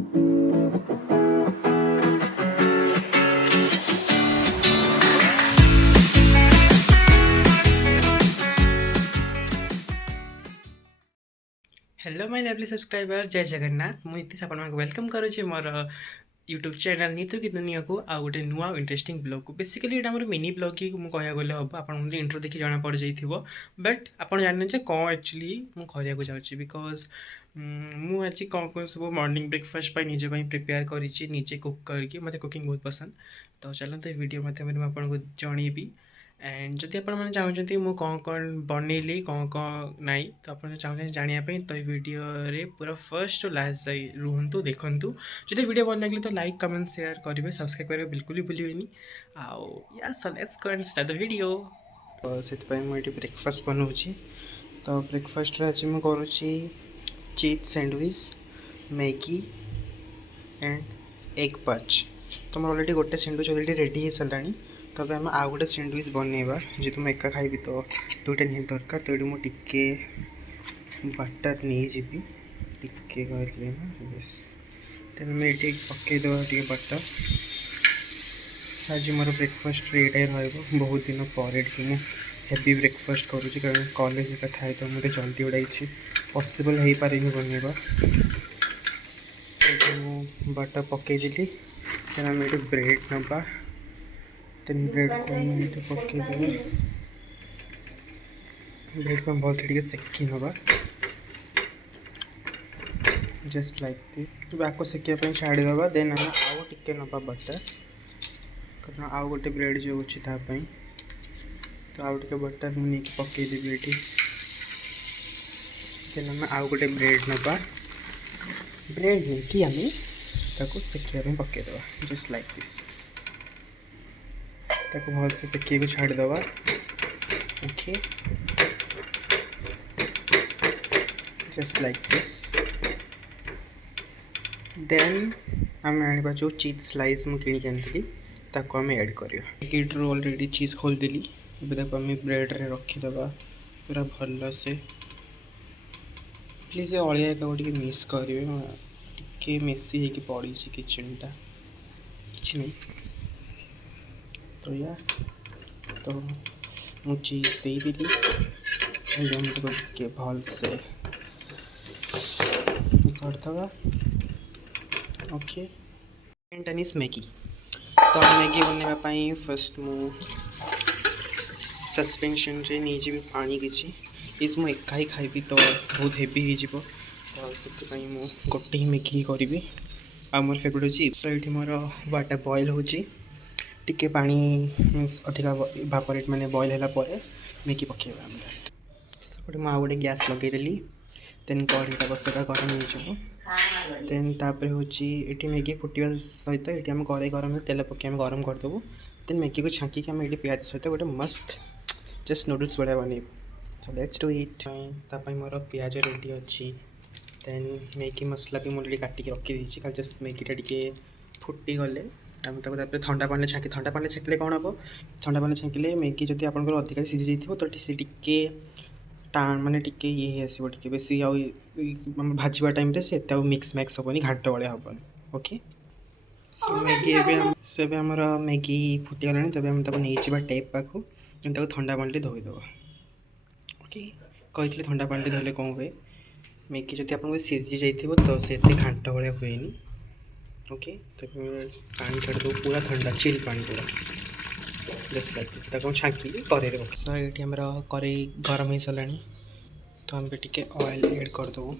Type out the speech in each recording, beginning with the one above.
hello my lovely subscriber जय जगन्नाथ मुझे नीतीश आपण वेलकम करुचे मोर यूट्यूब चैनल नीतू की दुनिया को आ गोटे नुआ इंटरेस्टिंग ब्लॉग को बेसिकली ये मोर मिनी ब्लॉग ही मुझे कह गले हम आप इंट्रो देखी जना पड़ जाइए बट आप जानते कौन एक्चुअली मुझे चाहिए बिकज मुझे आज कौन कौन सब मॉर्निंग ब्रेकफास्ट निजे प्रिपेयर करी कुक करके मत कुकिंग बहुत पसंद तो चलते वीडियो माध्यम आपको जनइबी एंड जदि आपने चाहते मुझे कौन कौन बनैली कौन कौन नाई तो आप चाहते जानापी तो ये वीडियो रे पूरा फर्स्ट टू लास्ट जाए रुहतु देखूँ जब वीडियो भल लगे तो लाइक कमेंट शेयर करेंगे सब्सक्राइब करेंगे बिल्कुल भी भूलें आउ so let's go and start the video तो से मुझे ब्रेकफास्ट बनाऊँगी तो ब्रेकफास्ट आज मुझे करुँची cheese sandwich Maggi and egg पच तो मोर अलरेडी गोटे सैंडविच अलरेडी रेडी हो सारा तब आम आउ गोटे सैंडविच बनवा जेहतु मुझे एका खाइबी तो दुईटा नहीं दरकार तो ये मुझे बटर नहीं जीवी टिके कहते ना बस तेज मैं ये पकईद टे बटर आज मोर ब्रेकफास्ट ये बहुत दिन पर हेवी ब्रेकफास्ट करुँची कारण कॉलेज का थाए तो मुझे जल्दी गुड़ा किसी पॉसिबल हो पारे बनवा बटर पकईदेली तेना आम ये ब्रेड नवा तेन ब्रेड को ये पकईदे ब्रेड को भल से सेकी नवा जस्ट लाइक दिस आपको सेकिया छाड़ीदे देन आम आउ टे नवा बटर कारण आउ गोटे ब्रेड जो अच्छी तापाई तो आउ टे बटर मुझे पकईदेवी ये देन आम आउ गोटे ब्रेड नवा ब्रेड नहीं कि आम सेकिया पकईदे जस्ट लाइक दिस ताको भल से सेकी को छाड़ीदे okay just like this then आम आने जो चीज स्लाइस मुझे किणी आनी ताको आम ऐड करवा गिट्रु अलरेडी चीज खोलदेली एवं आम ब्रेड रे रखीदे पूरा भल से प्लीज अलिया टे मिस करेंगे टे मेसी हो पड़ी किचनटा कि नहीं तो या तो मु चीज देदेली भल से करदे ओके टेनिस मैगी तो मैगी बनवाई फर्स्ट मु सस्पेंशन रे नहीं जी पानी किसी इस मु एका ही खाइबी तो बहुत हेवी हो तो से गोटे ही मैगी करी आ मोर फेवरेट अच्छी तो ये मोर वाटर बॉयल हो टिके पानी मीन्स अधिका भापरेट मैंने बॉयल है मैगी पकेबा सेपटे मुझे गोटे गैस लगेदेली देन कढ़ीटा बसेगा गरम हो देन तापर हूँ ये मैगी फुटा सहित ये आम कड़े गरम तेल पकई आम गरम करदेबू देन मैगी को छाँकी आम ये प्याज सहित गोटे मस्त जस्ट नूडल्स भाया बनइब सो लेट्स डू इट तापाई मोर प्याज रेडी अच्छी देन मैगी मसला भी मुझे काटिकी रखीदी खाली जस्ट मैगीटा टे फुटी गले आम तक ठंडा पानी छाँकी ठंडा पानी छाँकिले कौन हम ठंडा पानी छाँकिले मैगी जब आप अधिका सीझी जाइए तो सी टे टाण माने टिके ये आसो टे बेसी भाजवा टाइम से मिक्स मैक्स हेनी घाट भाया हेनी ओके मैगी से आमर मैगी फुटीगला तब आम नहीं टेप पाखु ठंडा पानी धोईदेव ओके कही ठंडा पानी धोले कौन हुए मैगी जब आपको सीझी जाइए तो से घाट भाया हुए ओके तो पानी छाड़ दो पूरा ठंडा चिल पानी पूरा जस्ट लाइक दिस छाँकी कड़े सो ये आम कड़े गरम हो सारा तो आम टे ऑयल ऐड करदेबू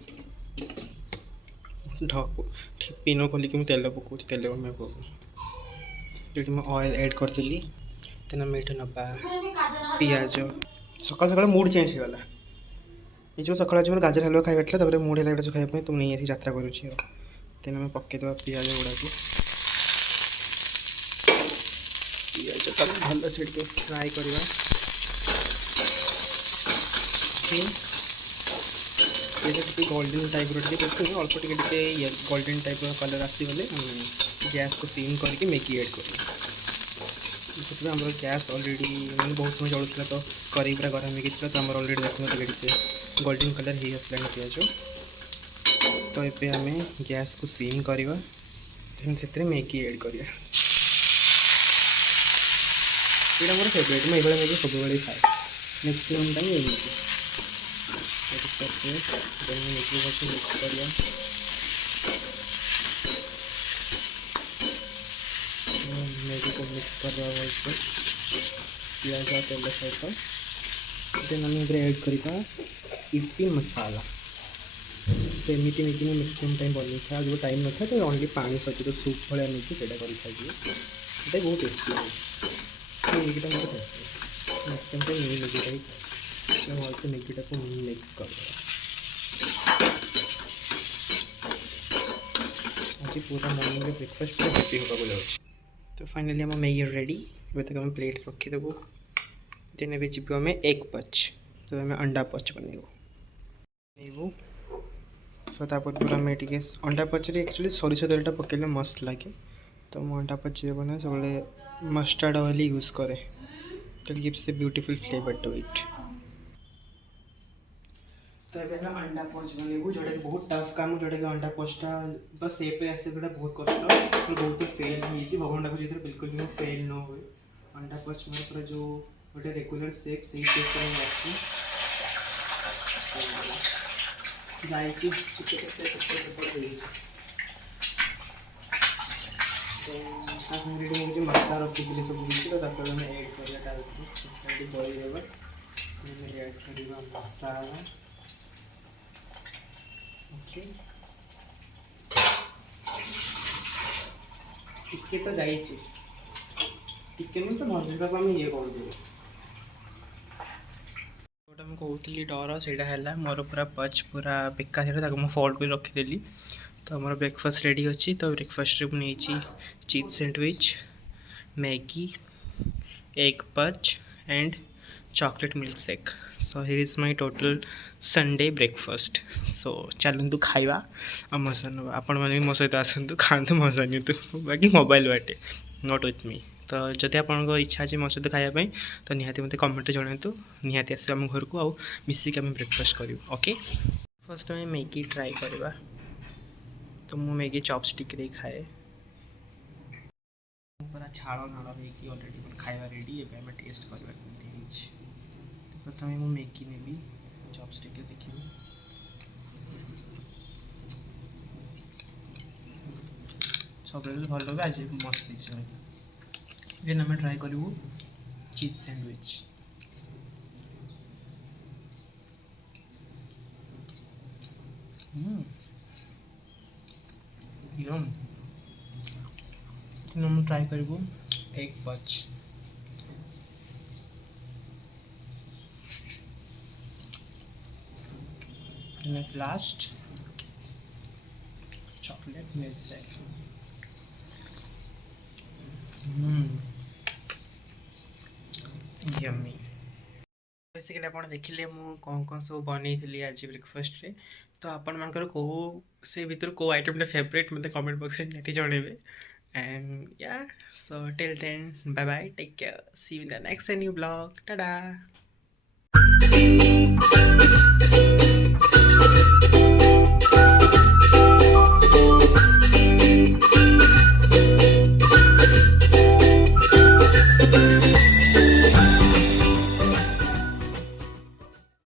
ढक पिनो खोलिक तेल पकाऊँ तेल मैं ये ऑयल ऐड करदेली देन आम ये नवा पिज सका सका मूड चेंज होगा ये जो सका जो गाजर हलवा खाई मूड है जो खाया तो नहीं आसी यात्रा करुँच तेन आम पकईदे पिज गुड़ा पिज भल से फ्राए करवा गोल्डन टाइप रे अल्प टे गोल्डन टाइप कलर आसीगले गैस को सिम करके मैगी ऐड कर आम गैस अलरेडी मैंने बहुत समय जलूला तो करी पूरा गरम हो तो आम अलरेडी देखते टे गोल्डन कलर हो आसला पिज तो ये आम गैस को सिम करवा से मैगी ऐड करवा यहाँ मोर फेवरेट मैं ये मैगी सब खाए मैक्सीम टाइम ये मैगी मिक्स करवा मैगी को मिक्स करवा भलसे पियाज तेल सहित देन आम ऐड करवा इपी मसाला तो एमती मैगी में मैक्सीम टाइम बन था जो टाइम न था तो ओनली पानी सहित तो सूप भाया मैगी से खाई बहुत टेस्टी मैगीटा मोर फेवरेट मैक्सीम टाइम यही मैगीटा ही खाए भलसे मैगीटा को मिक्स कर आज पूरा मॉर्निंग ब्रेकफास्ट पूरा हैप्पी होगा जाऊँ तो फाइनली आम मैगी रेडी ए तक आम प्लेट रखीदेबू देन ए जीव आम एग पच तो आम अंडा पच बनइबू सो तापर आम टे अंडा पचरे एक्चुअली सोरिष तेलटा पकेले मस्त लगे तो मुझे अंडा पच बना सब मस्टर्ड ऑयल यूज करे it gives a beautiful flavour to it तो ये अंडा पोच बनइबू जोटा कि बहुत टफ काम जोटा कि अंडा पोचटा बस सेप आसे बहुत कष्ट बहुत फेल हो भगवान डाक जो बिल्कुल भी फेल न हुए अंडा पोच मोर पूरा जो गोटे रेगुलर सेप से जाइए रेडी मसला रखी सब किसी तो ऐड करवा बड़ेगा ऐड करवा मसाला ओके टिके तो जाइए टिके नहीं तो मसला को आम ये कर जोटा मुझे कहती डर से मोर पूरा पच पूरा बेकार मुझे फोल्ड कर रखीदेली तो आम ब्रेकफास्ट रेडी अच्छी तो ब्रेकफास्ट नहीं चीज सैंडविच मैगी एग पच and chocolate milk shake so here is my total Sunday breakfast so चलतु खाइबा मो आपण मैंने मो सहित आसतु खातु मजा नितु बाकी मोबाइल बाटे नॉट विथ मी तो जदि आपको इच्छा अच्छे मो सहित खायापी तो निहाती मत कमेंट जनातु निहाती आस आम घर को आउ मिसिक आम ब्रेकफास्ट करूँ ओके फर्स्ट आम मैगी ट्राए करवा तो मु मैगी चॉपस्टिक रे खाए पूरा छाड़ नाड़ हो अलरेडी खाଇବା रेडी ए आम टेस्ट करवा प्रथम मु मैगी नेबी चॉपस्टिक देखिए सब भल लगे आज मस्त लगे देन आम ट्राए करूँ चीज सैंडविच हम ट्राए करूँ एग पच last chocolate milk shake yummy basically आप देखिले मु कौन कौन सब बनई आज ब्रेकफास्ट रे तो आपण मानकर को से भीतर को आइटम फेवरेट मत कमेंट बॉक्स में जणेबे एंड या so till then bye bye take care see you in the next new blog Tata